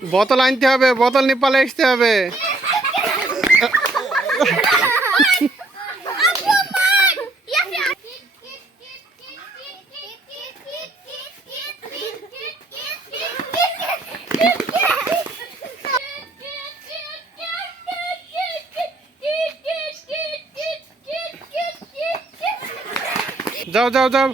বোতল আনতে হবে, বোতল নিয়ে পালে আসতে হবে। যাও যাও যাও।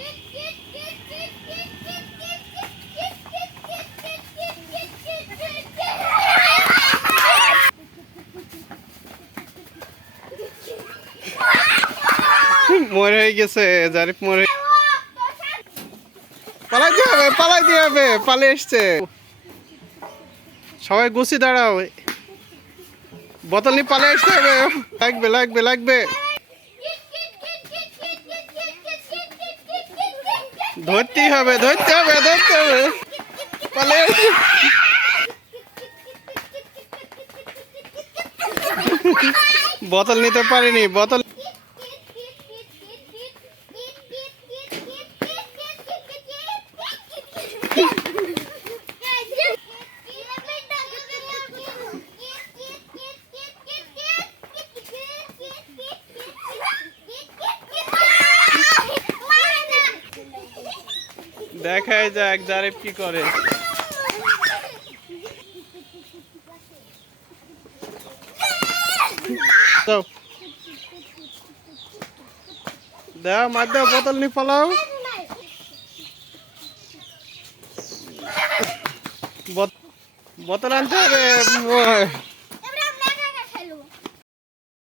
মরে হয়ে গেছে জারিফ, মরে। পালাই দিয়ে হবে, পালাই দিয়ে হবে, পালে এসছে। সবাই গুছি দাঁড়াও, বোতল নিয়ে পালে আসতে হবে। লাগবে লাগবে লাগবে। ধরতেই হবে, ধরতে হবে, ধরতে হবে। পালে বোতল নিতে পারিনি, বোতল। দেখাই যাক জারিফ কি করে। দাও মার দাও, বোতল নিয়ে পালাও। বোতল আনতে হবে।